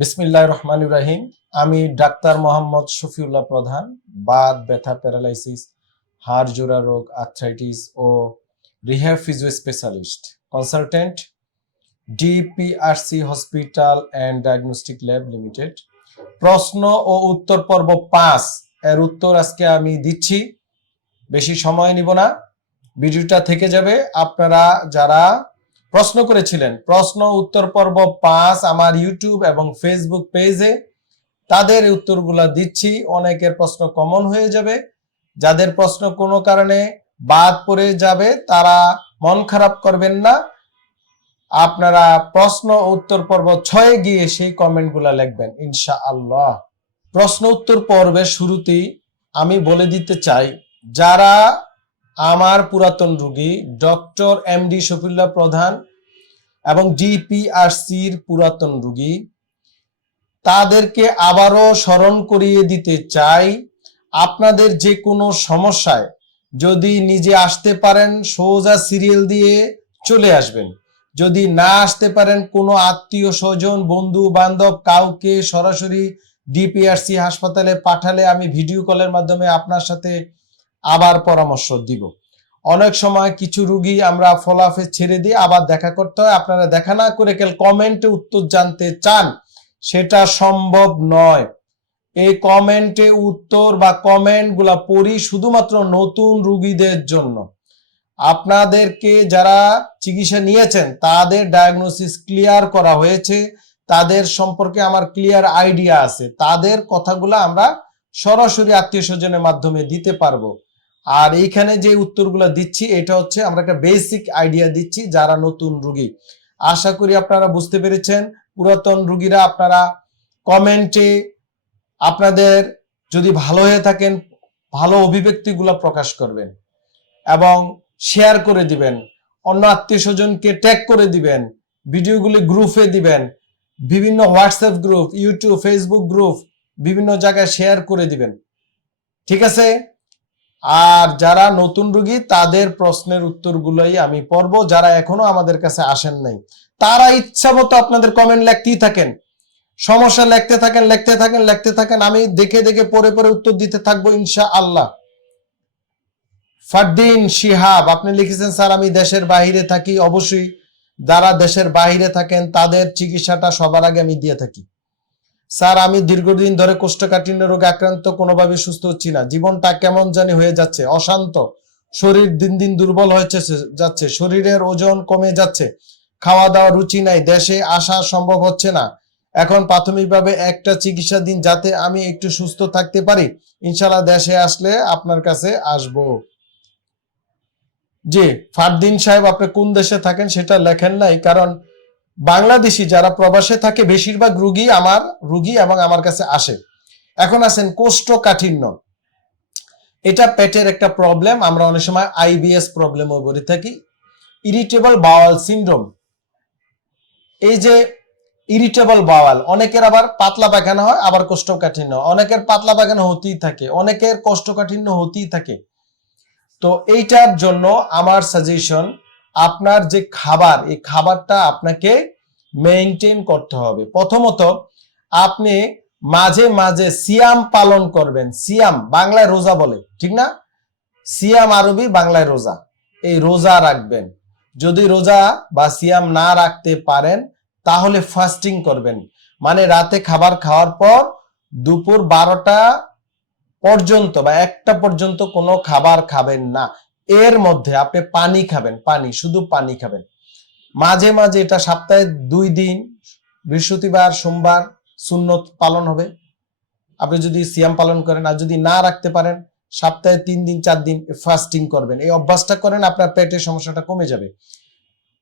বিসমিল্লাহ রহমান ইব্রাহিম আমি ডাক্তার মোহাম্মদ শফিউল্লাহ প্রধান বাদ ব্যথা, প্যারালাইসিস, হাড় জোড়া রোগ, arthritis O rehab physio specialist. Consultant, DPRC hospital and diagnostic lab limited. প্রশ্ন ও উত্তর পর্ব পাঁচ, এর উত্তর আজকে আমি দিচ্ছি। বেশি সময় নিব না। ভিডিওটা থেকে যাবে। আপনারা যারা প্রশ্ন করেছিলেন, প্রশ্ন, উত্তর পর্ব পাঁচ আমার ইউটিউব এবং ফেসবুক পেজে তাদের উত্তরগুলা দিচ্ছি, অনেকের প্রশ্ন কমন হয়ে যাবে। যাদের প্রশ্ন কোনো কারণে বাদ পড়ে যাবে, তারা মন খারাপ করবেন না। আপনারা প্রশ্ন, উত্তর পর্ব ছয়ে গিয়ে সেই কমেন্টগুলা লিখবেন ইনশা আল্লাহ প্রশ্ন, উত্তর পর্বের শুরুতেই আমি বলে দিতে চাই, যারা আমার পুরাতন রোগী, ডক্টর এম ডি শফিউল্লাহ প্রধান এবং ডিপিআরসির পুরাতন রোগী। তাদেরকে আবারও স্মরণ করিয়ে দিতে চাই, আপনাদের যে কোনো সমস্যায় যদি নিজে আসতে পারেন, সোজা সিরিয়াল দিয়ে চলে আসবেন। যদি না আসতে পারেন, কোনো আত্মীয় স্বজন, বন্ধু, বান্ধব কাউকে সরাসরি ডিপিআরসি হাসপাতালে পাঠালে আমি ভিডিও কলের মাধ্যমে আপনার সাথে আবার পরামর্শ দিব। অনেক সময় কিছু রুগী আমরা ফলাফে ছেড়ে দিয়ে আবার দেখা করতে হয়, আপনারা দেখা না করে কেল কমেন্টে উত্তর জানতে চান, সেটা সম্ভব নয়। এই কমেন্টে উত্তর বা কমেন্টগুলা পড়ি শুধুমাত্র নতুন রুগীদের জন্য। আপনাদেরকে যারা চিকিৎসা নিয়েছেন, তাদের ডায়াগনোসিস ক্লিয়ার করা হয়েছে, তাদের সম্পর্কে আমার ক্লিয়ার আইডিয়া আছে, তাদের কথাগুলো আমরা সরাসরি আত্মীয় স্বজনের মাধ্যমে দিতে পারব। আর এইখানে যে উত্তরগুলো দিচ্ছি, এটা হচ্ছে আমরা একটা বেসিক আইডিয়া দিচ্ছি, যারা নতুন রুগী। আশা করি আপনারা বুঝতে পেরেছেন। পুরাতন রুগীরা আপনারা কমেন্টে আপনাদের যদি ভালো হয়ে থাকেন, ভালো অভিব্যক্তিগুলো প্রকাশ করবেন এবং শেয়ার করে দিবেন। অন্য আত্মীয় স্বজনকে ট্যাগ করে দিবেন, ভিডিওগুলি গ্রুপে দিবেন, বিভিন্ন WhatsApp group YouTube Facebook group বিভিন্ন জায়গায় শেয়ার করে দিবেন। ঠিক আছে? আর যারা নতুন রুগী, তাদের প্রশ্নের উত্তরগুলোই আমি পড়ব। যারা এখনও আমাদের কাছে আসেন নাই, তারা ইচ্ছা মতো আপনাদের কমেন্ট লিখতেই থাকেন। সমস্যা লিখতে থাকেন লিখতে থাকেন লিখতে থাকেন। আমি দেখে দেখে পরে পরে উত্তর দিতে থাকব ইনশা আল্লাহ ফারদিন শিহাব, আপনি লিখেছেন, স্যার, আমি দেশের বাইরে থাকি। অবশ্যই যারা দেশের বাইরে থাকেন, তাদের চিকিৎসাটা সবার আগে আমি দিয়ে থাকি। স্যার, আমি দীর্ঘদিন ধরে কোষ্ঠকাঠিন্য রোগে আক্রান্ত, কোনোভাবে সুস্থ হচ্ছি না। জীবনটা কেমন জানি হয়ে যাচ্ছে। অশান্ত। শরীর দিন দিন দুর্বল হয়েছে যাচ্ছে শরীরের ওজন কমে যাচ্ছে। খাওয়া দাওয়া রুচি নাই। দেশে আসা সম্ভব হচ্ছে না। এখন প্রাথমিকভাবে একটা চিকিৎসা দিন যাতে আমি একটু সুস্থ থাকতে পারি। ইনশাল্লাহ দেশে আসলে আপনার কাছে আসব। জি, ফারদিন সাহেব, আপনি কোন দেশে থাকেন সেটা লেখেন নাই, কারণ বাংলাদেশি যারা প্রবাসে থাকে, বেশিরভাগ রুগী আমার, রুগী এবং আমার কাছে আসে। এখন আছেন কোষ্ঠকাঠিন্য। এটা পেটের একটা প্রবলেম আমরা অনেক সময় আইবিএস প্রবলেমও বলে থাকি। ইরিটেবল বাওয়াল সিন্ড্রোম এই যে ইরিটেবল বাওয়াল অনেকের আবার পাতলা পায়খানা হয়, আবার কোষ্ঠকাঠিন্য। অনেকের পাতলা পায়খানা হতেই থাকে, অনেকের কোষ্ঠকাঠিন্য হতেই থাকে। তো এইটার জন্য আমার সাজেশন আপনার যে খাবার, এই খাবারটা আপনাকে মেনটেন করতে হবে। প্রথমত, আপনি মাঝে মাঝে সিয়াম পালন করবেন। সিয়াম বাংলায় রোজা বলে, ঠিক না? সিয়াম আরবি বাংলায় রোজা। এই রোজা রাখবেন। যদি রোজা বা সিয়াম না রাখতে পারেন, তাহলে ফাস্টিং করবেন। মানে রাতে খাবার খাওয়ার পর দুপুর বারোটা পর্যন্ত বা একটা পর্যন্ত কোনো খাবার খাবেন না। এর মধ্যে আপনি পানি খাবেন, পানি, শুধু পানি খাবেন। মাঝে মাঝে এটা সপ্তাহে দুই দিন, বৃহস্পতিবার, সোমবার সুন্নত পালন হবে। আপনি যদি সিয়াম পালন করেন আর যদি না রাখতে পারেন, সপ্তাহে তিন দিন, চার দিন ফাস্টিং করবেন। এই অভ্যাসটা করেন, আপনার পেটের সমস্যাটা কমে যাবে।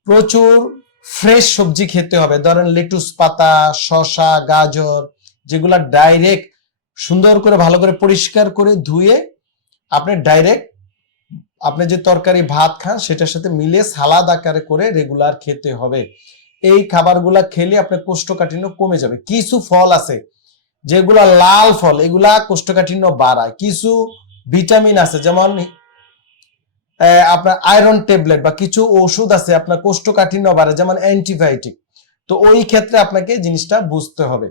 প্রচুর ফ্রেশ সবজি খেতে হবে। ধরেন লেটুস পাতা, শসা, গাজর, যেগুলা ডাইরেক্ট সুন্দর করে, ভালো করে পরিষ্কার করে ধুয়ে আপনি ডাইরেক্ট আপনি যে তরকারি ভাত খান, সেটার সাথে মিলে সালাদ আকারে করে রেগুলার খেতে হবে। এই খাবারগুলা খেলে আপনার কোষ্ঠকাঠিন্য কমে যাবে। কিছু ফল আছে, যেগুলা লাল ফল, এগুলা কোষ্ঠকাঠিন্য বাড়ায়। কিছু ভিটামিন আছে, যেমন আপনার আয়রন ট্যাবলেট বা কিছু ওষুধ আছে, আপনার কোষ্ঠকাঠিন্য বাড়ে যেমন অ্যান্টিবায়োটিক। তো ওই ক্ষেত্রে আপনাকে জিনিসটা বুঝতে হবে।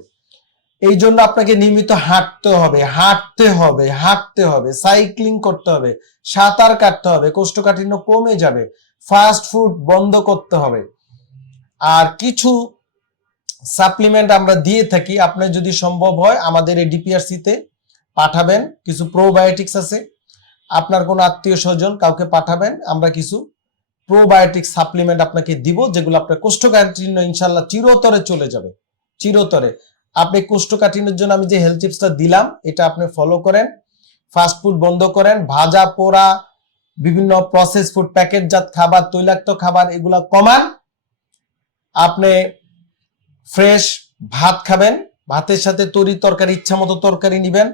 এই জন্য আপনাকে নিয়মিত হাঁটতে হবে হাঁটতে হবে হাঁটতে হবে সাইক্লিং করতে হবে, সাঁতার কাটতে হবে, কোষ্ঠকাঠিন্য কমে যাবে ফাস্ট ফুড বন্ধ করতে হবে। আর কিছু সাপ্লিমেন্ট আমরা দিয়ে থাকি, আপনার যদি সম্ভব হয় আমাদের এই ডিপিআরসিতে পাঠাবেন, কিছু প্রোবায়োটিক্স আছে, আপনার কোনো আত্মীয় স্বজন কাউকে পাঠাবেন, আমরা কিছু প্রোবায়োটিক সাপ্লিমেন্ট আপনাকে দিব, যেগুলো আপনার কোষ্ঠকাঠিন্য ইনশাল্লাহ চিরতরে চলে যাবে, চিরতরে। আপনি কোষ্ঠকাঠিন্যের জন্য আমি যে হেলথ টিপসটা দিলাম, এটা আপনি ফলো করেন। ফাস্ট ফুড বন্ধ করেন, ভাজা, পোড়া, বিভিন্ন প্রসেস ফুড প্যাকেটজাত খাবার, তৈলাক্ত খাবার, এগুলা কমান। আপনি ফ্রেশ ভাত খাবেন, ভাতের সাথে তরি তরকারি ইচ্ছা মতো তরকারি নিবেন।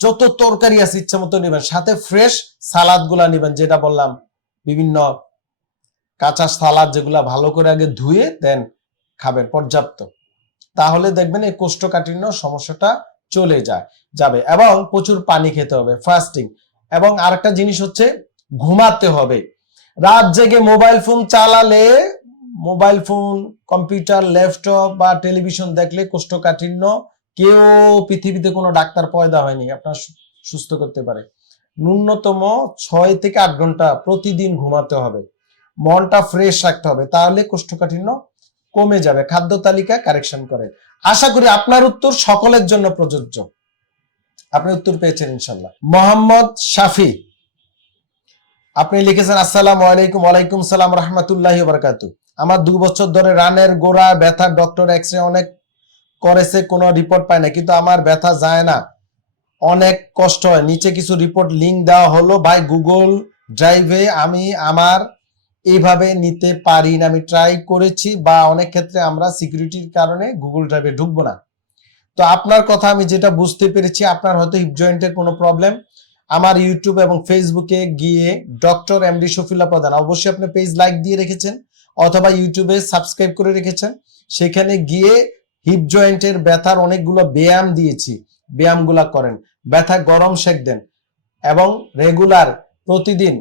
যত তরকারি আছে ইচ্ছা মতো নেবেন। সাথে ফ্রেশ সালাদগুলা নিবেন, যেটা বললাম, বিভিন্ন কাঁচা সালাদ যেগুলা ভালো করে আগে ধুয়ে দেন খাবেন, পর্যাপ্ত। তাহলে দেখবেন এই কোষ্ঠকাঠিন্য সমস্যাটা চলে যায়, যাবে এবং প্রচুর পানি খেতে হবে ফাস্টিং এবং আরেকটা জিনিস হচ্ছে ঘুমাতে হবে। রাত জেগে মোবাইল ফোন চালালে মোবাইল ফোন কম্পিউটার ল্যাপটপ বা টেলিভিশন দেখলে কোষ্ঠকাঠিন্য কেউ পৃথিবীতে কোনো ডাক্তার পয়দা হয়নি, আপনার সুস্থ করতে পারে। ন্যূনতম ছয় থেকে আট ঘণ্টা প্রতিদিন ঘুমাতে হবে। মনটা ফ্রেশ রাখতে হবে, তাহলে কোষ্ঠকাঠিন্য কমে যাবে, খাদ্য তালিকা কারেকশন করে। আশা করি আপনার উত্তর সকলের জন্য প্রযোজ্য। আপনি উত্তর পেয়েছেন ইনশাল্লাহ মোহাম্মদ শাফি, আপনি লিখেছেন, আসসালাম আলাইকুম, ওয়ালাইকুম সালাম, রহমতুল্লাহ বারকাতু। আমার দু বছর ধরে রানের গোড়া ব্যথা ডক্টর এক্স রে অনেক করেছে, কোনো রিপোর্ট পায় না, কিন্তু আমার ব্যথা যায় না। অনেক কষ্ট হয়। নিচে কিছু রিপোর্ট লিঙ্ক দেওয়া হলো। ভাই গুগল ড্রাইভে আমি আমার এইভাবে নিতে পারি না, আমি ট্রাই করেছি বা অনেক ক্ষেত্রে আমরা সিকিউরিটির কারণে গুগল ড্রাইভে ঢুকবো না। তো আপনার কথা আমি যেটা বুঝতে পেরেছি, আপনার হয়তো হিপ জয়েন্টের কোনো প্রবলেম আমার ইউটিউব এবং ফেসবুকে গিয়ে ডক্টর এমডি শফিল্লা প্রধান অবশ্যই আপনি পেজ লাইক দিয়ে রেখেছেন অথবা ইউটিউবে সাবস্ক্রাইব করে রেখেছেন। সেখানে গিয়ে হিপ জয়েন্টের ব্যথার অনেকগুলো ব্যায়াম দিয়েছি। ব্যায়ামগুলা করেন। ব্যথা গরম সেক দেন এবং রেগুলার প্রতিদিন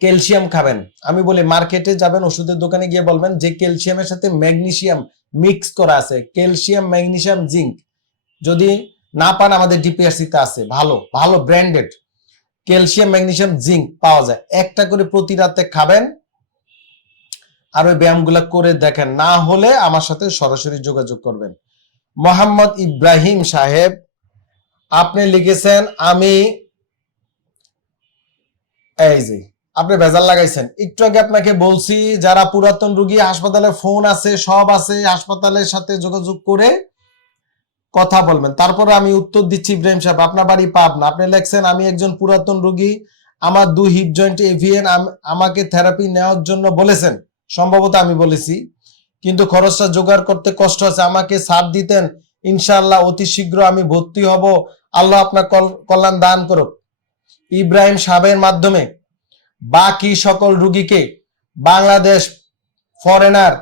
ক্যালসিয়াম খাবেন। আমি বলি, মার্কেটে যাবেন, ওষুধের দোকানে গিয়ে বলবেন যে ক্যালসিয়ামের সাথে ম্যাগনেসিয়াম মিক্স করা আছে। Calcium, magnesium, zinc. যদি না পান, আমাদের ডিপিআরসি তে আছে। ভালো ভালো ব্র্যান্ডেড। ক্যালসিয়াম, ম্যাগনেসিয়াম, জিঙ্ক পাওয়া যায়। একটা করে প্রতি রাতে খাবেন আর ওই ব্যায়ামগুলো করে দেখেন। না হলে আমার সাথে সরাসরি যোগাযোগ করবেন। মোহাম্মদ ইব্রাহিম সাহেব, আপনি লিখেছেন, আমি এই যে আপনি ভেজাল লাগাইছেন। একটু আগে আপনাকে বলছি, যারা পুরাতন রুগী, হাসপাতালে ফোন আছে, সব আছে, হাসপাতালের সাথে যোগাযোগ করে কথা বলবেন। তারপরে আমি উত্তর দিচ্ছি ইব্রাহিম সাহেব, আপনার বাড়ি পাবনা। আপনি লেখছেন, আমি একজন পুরাতন রুগী, আমার দুই হিপ জয়েন্ট এভিএন আমাকে থেরাপি নেওয়ার জন্য বলেছেন। সম্ভবত আমি বলেছি, কিন্তু খরচটা জোগাড় করতে কষ্ট আছে। আমাকে সাথ দিতেন, ইনশাআল্লাহ অতি শীঘ্র আমি ভর্তি হব। আল্লাহ আপনার কল- কল্যাণ দান করুক। ইব্রাহিম সাহেবের মাধ্যমে বাকি সকল রুগীকে বাংলাদেশ ফরেনার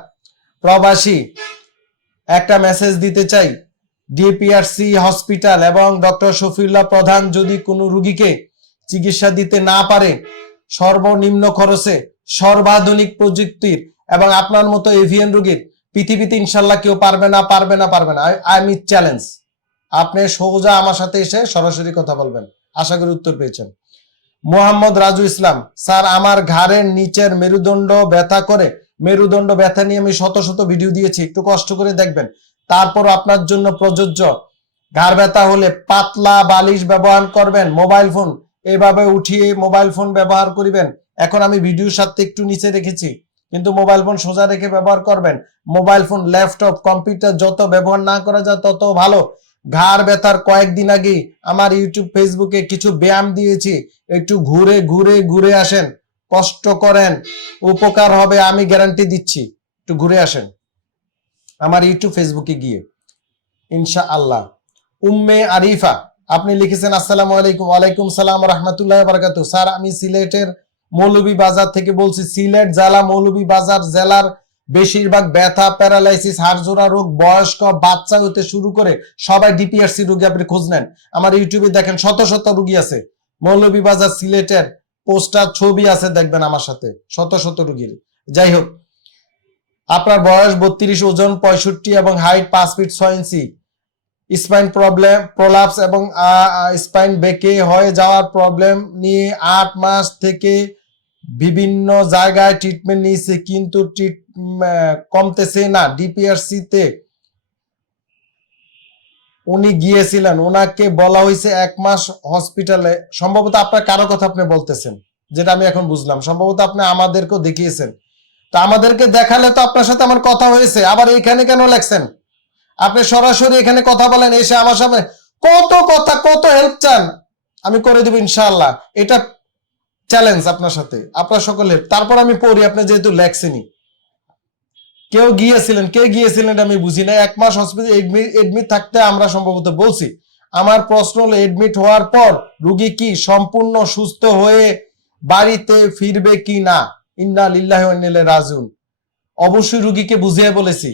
প্রবাসী একটা মেসেজ দিতে চাই। ডিপিআরসি হসপিটাল এবং ডক্টর শফিউল্লাহ প্রধান যদি কোনো রুগীকে চিকিৎসা দিতে না পারে, সর্বনিম্ন খরচে সর্বাধুনিক প্রযুক্তির এবং আপনার মতো এভিএন রুগীর পৃথিবীতে ইনশাল্লাহ কেউ পারবে না পারবে না পারবে না। আই মিট চ্যালেঞ্জ আপনি সোজা আমার সাথে এসে সরাসরি কথা বলবেন। আশা করি উত্তর পেয়েছেন। মোহাম্মদ রাজু ইসলাম, স্যার, আমার ঘাড়ের নিচের মেরুদণ্ড ব্যথা করে, মেরুদণ্ড ব্যথা নিয়ে আমি শত শত ভিডিও দিয়েছি, একটু কষ্ট করে দেখবেন। তারপর আপনার জন্য প্রযোজ্য, ঘাড় ব্যথা হলে পাতলা বালিশ ব্যবহার করবেন, মোবাইল ফোন। এভাবে উঠিয়ে মোবাইল ফোন ব্যবহার করিবেন। এখন আমি ভিডিওর সাথে একটু নিচে রেখেছি, কিন্তু মোবাইল ফোন সোজা রেখে ব্যবহার করবেন। মোবাইল ফোন, ল্যাপটপ, কম্পিউটার যত ব্যবহার না করা যায় তত ভালো। ঘাড় ব্যথার কয়েকদিন আগে আমার ইউটিউব, ফেসবুকে কিছু ব্যায়াম দিয়েছি। একটু ঘুরে ঘুরে ঘুরে আসেন। কষ্ট করেন, উপকার হবে, আমি গ্যারান্টি দিচ্ছি। একটু ঘুরে আসেন আমার ইউটিউব, ফেসবুকে গিয়ে। ইনশা আল্লাহ উম্মে আরিফা, আপনি লিখেছেন, আসসালামু আলাইকুম, ওয়ালাইকুম সালাম রহমতুল্লাহ বারাকাতু স্যার, আমি সিলেটের মৌলভী বাজার থেকে বলছি, সিলেট জেলা মৌলভী বাজার জেলার বেশিরভাগ ব্যথা, প্যারালাইসিস হাড়জোড়া রোগ, বয়স্ক, বাচ্চা হতে শুরু করে সবাই ডিপিআরসি রোগী আপনি খোঁজ নেন। আমার ইউটিউবে দেখেন শত শত রোগী আছে। মৌলভী বাজার সিলেটের পোস্টার ছবি আছে, দেখবেন আমার সাথে। শত শত রোগীর। যাই হোক, আপনার বয়স বত্রিশ, ওজন পঁয়ষট্টি এবং হাইট পাঁচ ফিট ছয় ইঞ্চি। স্পাইন প্রবলেম, প্রলাপস এবং স্পাইন বেঁকে হয়ে যাওয়ার প্রবলেম নিয়ে আট মাস থেকে বিভিন্ন জায়গায় ট্রিটমেন্ট নিয়েছে, কিন্তু ট্রিট কমতেছে না। ডিপিআরসি তে উনি গিয়েছিলেন। ওনাকে বলা হয়েছে এক মাস হসপিটালে। সম্ভবত আপনার কারও কথা আপনি বলতেছেন, যেটা আমি এখন বুঝলাম। সম্ভবত আপনি আমাদেরকেও দেখিয়েছেন। তা আমাদেরকে দেখালে তো আপনার সাথে আমার কথা হয়েছে। আবার এখানে কেন লেখছেন? আপনি সরাসরি এখানে কথা বলেন, এসে আমার সামনে কত কথা, কত হেল্প চান? আমি করে দেবো ইনশাআল্লাহ। এটা চ্যালেঞ্জ আপনার সাথে। আপনার সকলের। তারপর আমি পড়ি, আপনি যেহেতু লেখছেনই। কেউ গিয়েছিলেন, কে গিয়েছিলেন আমি বুঝি না। এক মাস হসপিটাল এডমিট থাকতে আমরা সম্ভবত বলছি। আমার প্রশ্ন হলো এডমিট হওয়ার পর রুগী কি সম্পূর্ণ সুস্থ হয়ে বাড়িতে ফিরবে কি না? ইন্না লিল্লাহি রাজিউন। অবশ্যই রুগীকে বুঝিয়ে বলেছি।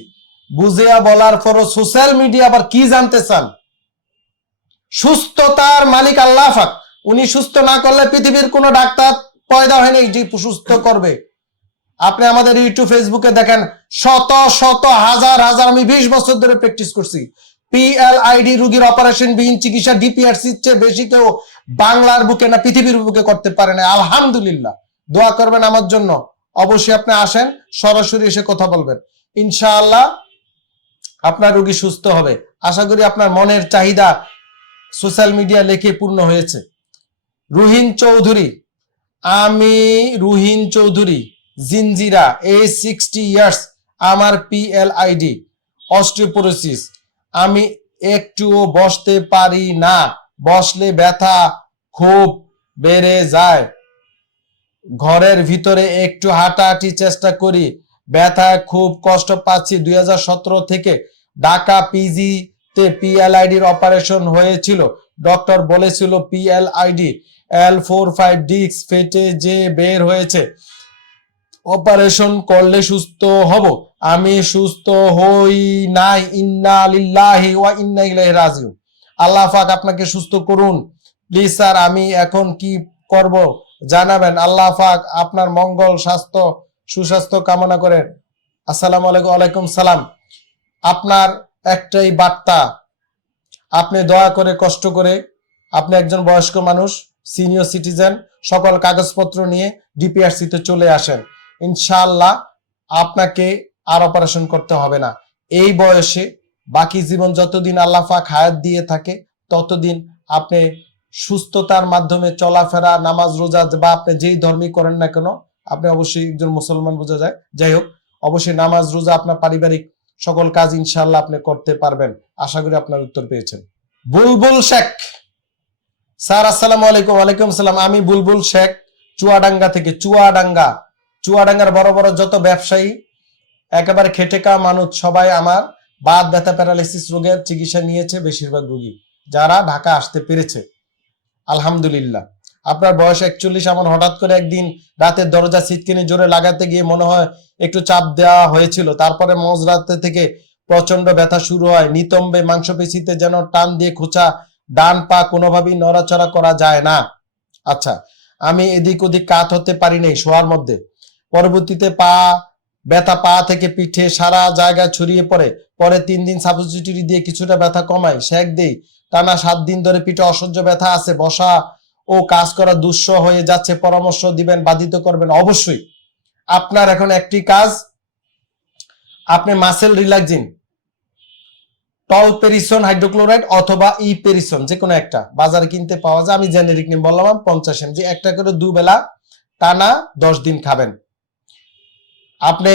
বুঝিয়া বলার পরও সোশ্যাল মিডিয়া আবার কি জানতে চান? সুস্থতার মালিক আল্লাহ উনি সুস্থ না করলে পৃথিবীর কোনো ডাক্তার পয়দা হয়নি যে সুস্থ করবে। আপনি আমাদের ইউটিউব ফেসবুকে দেখেন, শত শত, হাজার হাজার, আমি বিশ বছর ধরে প্র্যাকটিস করছি। পিএলআইডি রুগীর অপারেশন বিহীন চিকিৎসা ডিপিআরসি চেয়ে বেশি কেউ বাংলার বুকে না পৃথিবীর বুকে করতে পারে না। আলহামদুলিল্লাহ। দোয়া করবেন আমার জন্য। অবশ্যই আপনি আসেন, সরাসরি এসে কথা বলবেন। ইনশাআল্লাহ আপনার রুগী সুস্থ হবে। আশা করি আপনার মনের চাহিদা সোশ্যাল মিডিয়া লেখে পূর্ণ হয়েছে। রুহিন চৌধুরী। আমি রুহিন চৌধুরী। জিনজিরা এ সিক্সটি ইয়ার্স আমার পিএল আইডি অস্টিওপোরোসিস। আমি একটুও বসতে পারি না, বসলে ব্যথা খুব বেড়ে যায়। ঘরের ভিতরে একটু হাঁটাহাঁটি চেষ্টা করি, ব্যথায় খুব কষ্ট পাচ্ছি। দুই হাজার সতেরো থেকে ঢাকা পিজি তে পিএলআইডির অপারেশন হয়েছিল। ডক্টর বলেছিল PLID L four five discs ফেটে যে বের হয়েছে। অপারেশন করলে সুস্থ হব। আমি সুস্থ হই নাই। ইন্না লিল্লাহি ওয়া ইন্না ইলাইহি রাজিউন। আল্লাহ পাক আপনাকে সুস্থ করুন। প্লিজ স্যার, আমি এখন কি করব জানাবেন। আল্লাহ পাক আপনার মঙ্গল, স্বাস্থ্য, সুস্বাস্থ্য কামনা করেন। আসসালামু আলাইকুম, ওয়ালাইকুম সালাম। আপনার একটাই বার্তা, আপনি দয়া করে কষ্ট করে, আপনি একজন বয়স্ক মানুষ, সিনিয়র সিটিজেন, সকল কাগজপত্র নিয়ে ডিপিআরসি তে চলে আসেন। ইনশাআল্লাহ আপনাকে আর অপারেশন করতে হবে না। এই বয়সে বাকি জীবন যতদিন আল্লাহ হায়াত দিয়ে থাকে, ততদিন আপনি সুস্থতার মাধ্যমে চলাফেরা, নামাজ, রোজা বা আপনি যেই ধর্মই করেন না কেন, আপনি অবশ্যই একজন মুসলমান বোঝা যায়। যাই হোক, অবশ্যই নামাজ, রোজা আপনার পারিবারিক সকল কাজ ইনশাল্লাহ আপনি করতে পারবেন। আশা করি আপনার উত্তর পেয়েছেন। বুলবুল শেখ। স্যার, আসসালামু আলাইকুম। ওয়ালাইকুম সালাম আমি বুলবুল শেখ, চুয়াডাঙ্গা থেকে, চুয়াডাঙ্গা। চুয়াডাঙ্গার বড় বড় যত ব্যবসায়ী, একেবারে খেটে খাওয়া মানুষ সবাই আমার বাত ব্যথা প্যারালাইসিস রোগের চিকিৎসা নিয়েছে বেশিরভাগ রোগী, যারা ঢাকা আসতে পেরেছে। আলহামদুলিল্লাহ। আপনার বয়স একচল্লিশ আমার হঠাৎ করে একদিন রাতের দরজা সিটকিনি জোরে লাগাতে গিয়ে মনে হয় একটু চাপ দেওয়া হয়েছিল। তারপরে মজ মজরাতে থেকে প্রচণ্ড ব্যথা শুরু হয়। নিতম্বে মাংসপেশিতে যেন টান দিয়ে খোঁচা, ডান পা কোনোভাবেই নড়াচড়া করা যায় না। আচ্ছা আমি এদিক ওদিক কাত হতে পারি নাই শোয়ার মধ্যে। পরবর্তীতে পা, ব্যথা, পা থেকে পিঠে সারা জায়গায় ছড়িয়ে পড়ে। পরে তিন দিন সাবস্টিটিউট দিয়ে কিছুটা ব্যথা কমাই শেক দেই। টানা সাত দিন ধরে পিঠে অসহ্য ব্যথা আছে। বসা ও কাজ করা দুঃসহ হয়ে যাচ্ছে। পরামর্শ দিবেন, বাধিত করবেন। অবশ্যই। আপনার এখন একটি কাজ। আপনি muscle relaxant, tolperisone hydrochloride অথবা ই পেরিসন যে কোনো একটা। বাজারে কিনতে পাওয়া যায়। আমি জেনেরিক নেম বললাম, পঞ্চাশ এম যে একটা করে দুবেলা টানা দশ দিন খাবেন। আপনি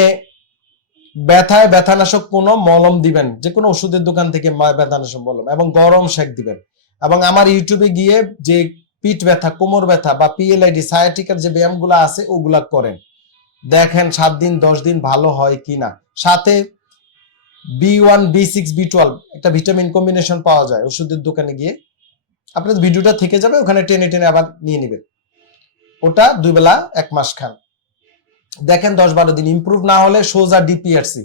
ব্যথায় ব্যথানাশক কোনো মলম দিবেন যে কোনো ওষুধের দোকান থেকে ব্যথানাশক মলম এবং গরম শেক দিবেন। এবং আমার ইউটিউবে গিয়ে যে পিঠ ব্যথা, কোমর ব্যথা বা পিএলআইডি সায়াটিকার যে ব্যায়ামগুলো আছে, ওগুলা করেন। দেখেন সাত দিন, দশ দিন ভালো হয় কিনা সাথে B one, B six, B twelve, একটা ভিটামিন কম্বিনেশন পাওয়া যায় ওষুধের দোকানে গিয়ে। আপনার ভিডিওটা থেকে যাবে, ওখানে টেনে টেনে আবার নিয়ে নেবেন। ওটা দুই বেলা এক মাস খান। দেখেন দশ বারো দিন ইমপ্রুভ না হলে সোজা ডিপিআরসি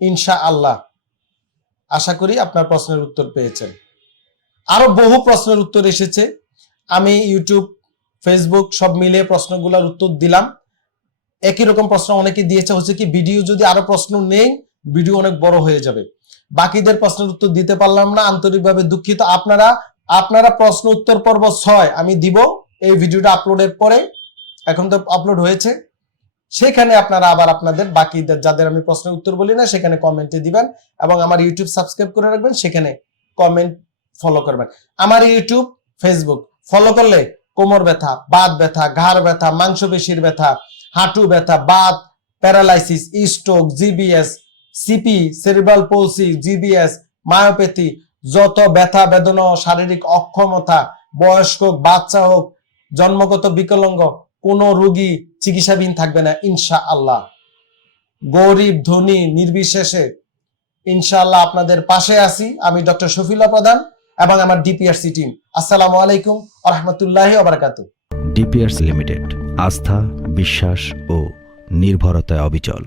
ইনশা আল্লাহ আশা করি আপনার প্রশ্নের উত্তর পেয়েছেন। আরও বহু প্রশ্নের উত্তর এসেছে। আমি ইউটিউব ফেসবুক সব মিলিয়ে প্রশ্নগুলোর উত্তর দিলাম। একই রকম প্রশ্ন অনেকে দিয়েছে, হচ্ছে কি, ভিডিও যদি আরও প্রশ্ন নেই, ভিডিও অনেক বড় হয়ে যাবে। বাকিদের প্রশ্নের উত্তর দিতে পারলাম না, আন্তরিকভাবে দুঃখিত। আপনারা আপনারা প্রশ্ন উত্তর পর্ব ছয় আমি দিব। এই ভিডিওটা আপলোডের পরে, এখন তো আপলোড হয়েছে। সেখানে আপনারা আবার আপনাদের বাকি যাদের আমি প্রশ্নের উত্তর বলি না, সেখানে কমেন্টে দিবেন এবং আমার ইউটিউব সাবস্ক্রাইব করে রাখবেন, সেখানে কমেন্ট ফলো করবেন। আমার ইউটিউব ফেসবুক ফলো করলে কোমর ব্যথা, বাত ব্যথা, ঘাড় ব্যথা, মাংসপেশির ব্যথা, হাঁটু ব্যথা, Baat paralysis stroke GBS CP cerebral palsy GBS myopathy যত ব্যথা বেদনা শারীরিক অক্ষমতা, বয়স্ক, বাচ্চা হোক, জন্মগত বিকলাঙ্গ কোন রোগী চিকিৎসাবিহীন থাকবে না ইনশা আল্লাহ গরিব, ধনী, নির্বিশেষে ইনশাআল্লাহ আপনাদের পাশে আছি আমি ডক্টর শফিলা প্রধান এবং আমার ডিপিআরসি টিম। আসসালামু আলাইকুম রহমতুল্লাহ আবরাকাতু ডিপিআরসি লিমিটেড, আস্থা, বিশ্বাস ও নির্ভরতায় অবিচল।